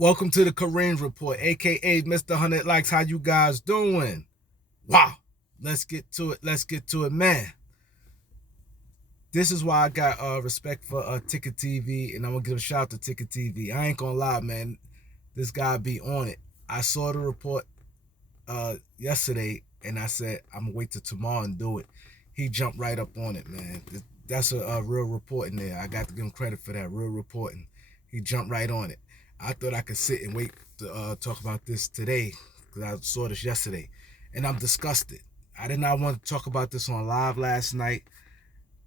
Welcome to the Kareem Report, aka Mr. 100 Likes. How you guys doing? Wow. Let's get to it. Let's get to it, man. This is why I got respect for Ticket TV, and I'm gonna give a shout out to Ticket TV. I ain't gonna lie, man. This guy be on it. I saw the report yesterday, and I said I'm gonna wait till tomorrow and do it. He jumped right up on it, man. That's a real reporting there. I got to give him credit for that real reporting. He jumped right on it. I thought I could sit and wait to talk about this today because I saw this yesterday, and I'm disgusted. I did not want to talk about this on live last night.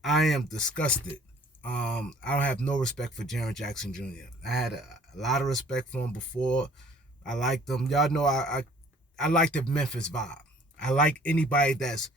I am disgusted. I don't have no respect for Jaren Jackson Jr. I had a lot of respect for him before. I liked him. Y'all know I like the Memphis vibe. I like anybody that's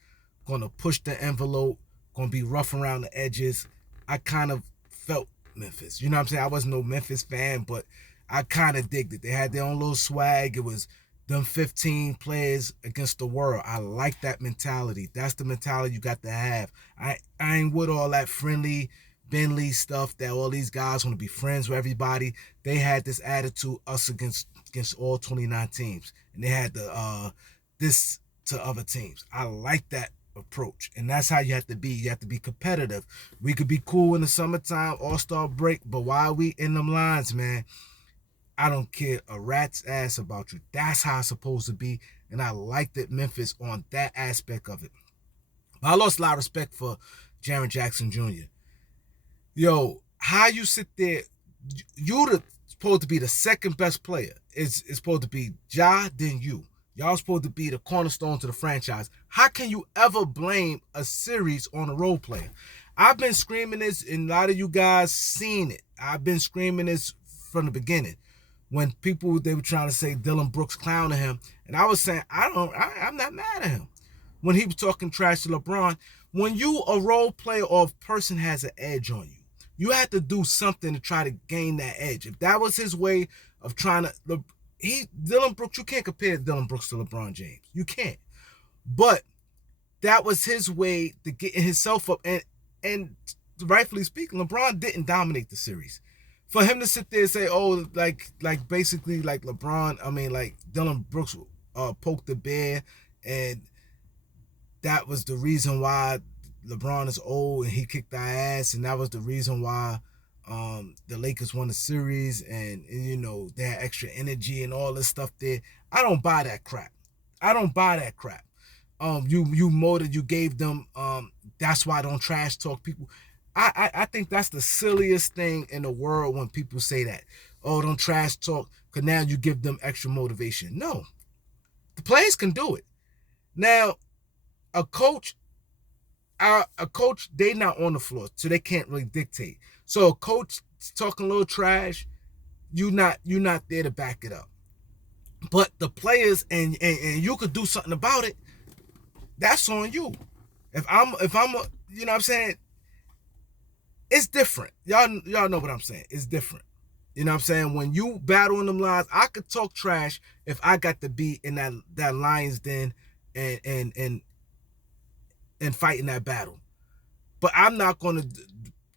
gonna push the envelope, gonna be rough around the edges. I kind of felt Memphis. You know what I'm saying? I wasn't no Memphis fan, but I kind of digged it. They had their own little swag. It was them 15 players against the world. I like that mentality. That's the mentality you got to have. I ain't with all that friendly Bentley stuff that all these guys want to be friends with everybody. They had this attitude, us against all 29 teams, and they had this to other teams. I like that approach, and that's how you have to be. You have to be competitive. We could be cool in the summertime, All-Star break, but while we in them lines, man, I don't care a rat's ass about you. That's how it's supposed to be, and I liked it Memphis on that aspect of it. But I lost a lot of respect for Jaren Jackson Jr. Yo, how you sit there? You're supposed to be the second best player. It's supposed to be Ja, then you. Y'all supposed to be the cornerstone to the franchise. How can you ever blame a series on a role player? I've been screaming this, and a lot of you guys seen it. I've been screaming this from the beginning. When people they were trying to say Dillon Brooks clowning him, and I was saying I'm not mad at him. When he was talking trash to LeBron, when you a role player or a person has an edge on you, you have to do something to try to gain that edge. If that was his way of trying to, Dillon Brooks, you can't compare Dillon Brooks to LeBron James. You can't. But that was his way to get himself up, and rightfully speaking, LeBron didn't dominate the series. For him to sit there and say, "Oh, like basically like LeBron," I mean, like Dillon Brooks poked the bear, and that was the reason why LeBron is old and he kicked our ass, and that was the reason why the Lakers won the series, and you know they had extra energy and all this stuff there. I don't buy that crap. I don't buy that crap. You gave them. That's why I don't trash talk people. I think that's the silliest thing in the world when people say that. Oh, don't trash talk because now you give them extra motivation. No, the players can do it. Now, a coach, they not on the floor, so they can't really dictate. So a coach talking a little trash, you not there to back it up. But the players and you could do something about it. That's on you. If I'm a, you know what I'm saying, it's different. Y'all know what I'm saying. It's different. You know what I'm saying? When you battle in them lines, I could talk trash if I got to be in that lion's den and and and and fight in that battle. But I'm not gonna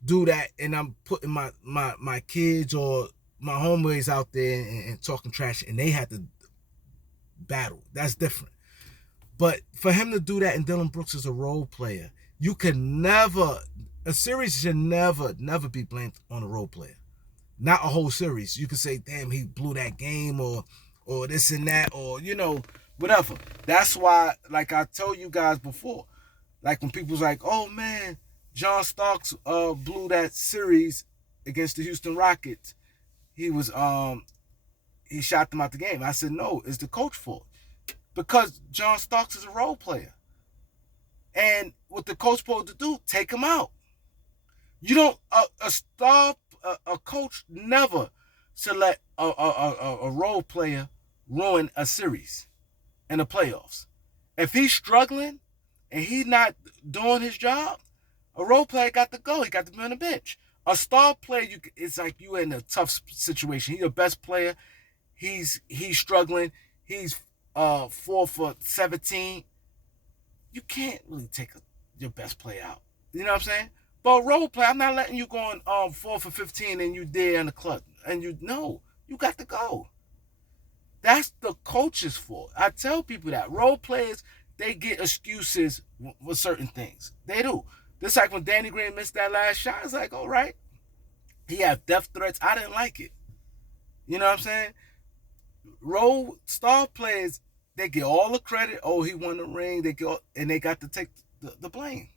do that, and I'm putting my kids or my homies out there and talking trash, and they had to battle. That's different. But for him to do that, and Dillon Brooks is a role player, you can never, a series should never be blamed on a role player. Not a whole series. You could say, damn, he blew that game, or this and that, or whatever. That's why, like I told you guys before, like when people's like, oh man, John Starks blew that series against the Houston Rockets. He shot them out the game. I said, no, it's the coach fault. Because John Starks is a role player. And what the coach supposed to do, take him out. You don't a coach never should let a role player ruin a series in the playoffs. If he's struggling and he's not doing his job, a role player got to go. He got to be on the bench. A star player, it's like you in a tough situation. He's your best player. He's struggling. He's 4 for 17. You can't really take your best player out. You know what I'm saying? But role play, I'm not letting you go on 4 for 15 and you there in the club. And you know, you got to go. That's the coach's fault. I tell people that. Role players, they get excuses with certain things. They do. Just like when Danny Green missed that last shot, it's like, all right. He had death threats. I didn't like it. You know what I'm saying? Role star players, they get all the credit. Oh, he won the ring. They got to take the blame.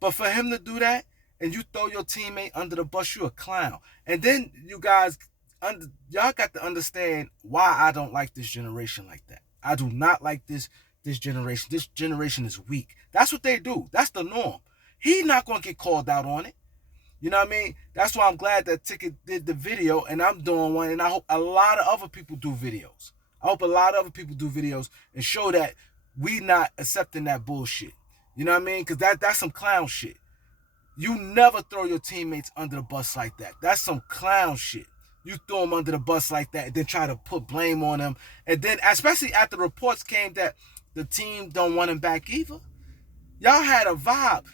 But for him to do that, and you throw your teammate under the bus, you a clown. And then you guys, y'all got to understand why I don't like this generation like that. I do not like this generation. This generation is weak. That's what they do. That's the norm. He's not going to get called out on it. You know what I mean? That's why I'm glad that Ticket did the video and I'm doing one. And I hope a lot of other people do videos. I hope a lot of other people do videos and show that we not accepting that bullshit. You know what I mean? Because that's some clown shit. You never throw your teammates under the bus like that. That's some clown shit. You throw them under the bus like that and then try to put blame on them. And then, especially after reports came that the team don't want him back either. Y'all had a vibe.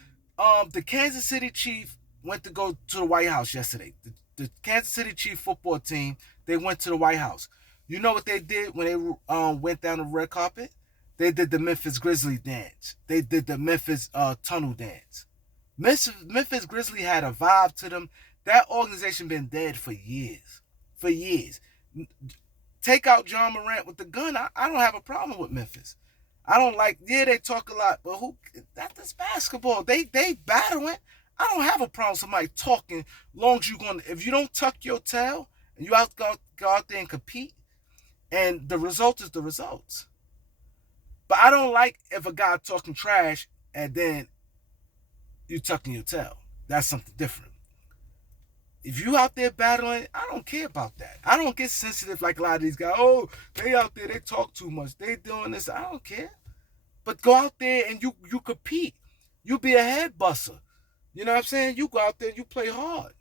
The Kansas City Chiefs went to go to the White House yesterday. The Kansas City Chiefs football team, they went to the White House. You know what they did when they went down the red carpet? They did the Memphis Grizzly dance. They did the Memphis tunnel dance. Memphis Grizzly had a vibe to them. That organization been dead for years. For years. Take out John Morant with the gun. I don't have a problem with Memphis. I don't like, they talk a lot, but that's basketball. They battling. I don't have a problem with somebody talking long as if you don't tuck your tail and you go out there and compete, and the result is the results. But I don't like if a guy talking trash and then you tucking your tail. That's something different. If you out there battling, I don't care about that. I don't get sensitive like a lot of these guys. Oh, they out there, they talk too much. They doing this. I don't care. But go out there and you compete. You be a head buster. You know what I'm saying? You go out there, you play hard.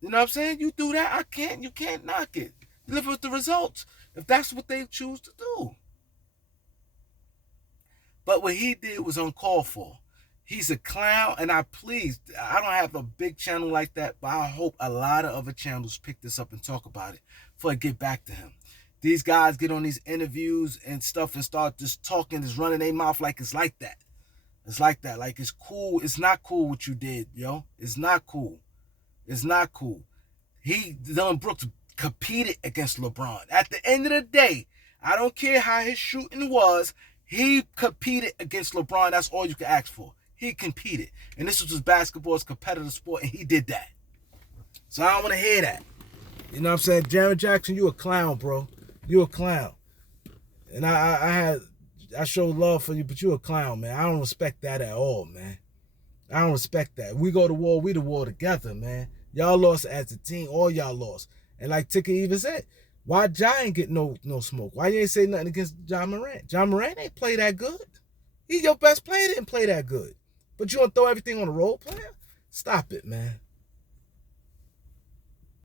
You know what I'm saying? You do that, you can't knock it. Live with the results. If that's what they choose to do. But what he did was uncalled for. He's a clown, and I don't have a big channel like that, but I hope a lot of other channels pick this up and talk about it before I get back to him. These guys get on these interviews and stuff and start just talking, just running their mouth like it's like that. It's like that. Like it's cool. It's not cool what you did, yo. It's not cool. It's not cool. Dillon Brooks competed against LeBron. At the end of the day, I don't care how his shooting was, he competed against LeBron. That's all you can ask for. He competed. And this was just basketball's competitive sport, and he did that. So I don't want to hear that. You know what I'm saying? Jaren Jackson, you a clown, bro. You a clown. And I show love for you, but you a clown, man. I don't respect that at all, man. I don't respect that. We go to war, we the war together, man. Y'all lost as a team. All y'all lost. And like Ticket even said, why Ja ain't get no smoke? Why you ain't say nothing against John Morant? John Morant ain't play that good. He's your best player, didn't play that good. But you want to throw everything on a role player? Stop it, man.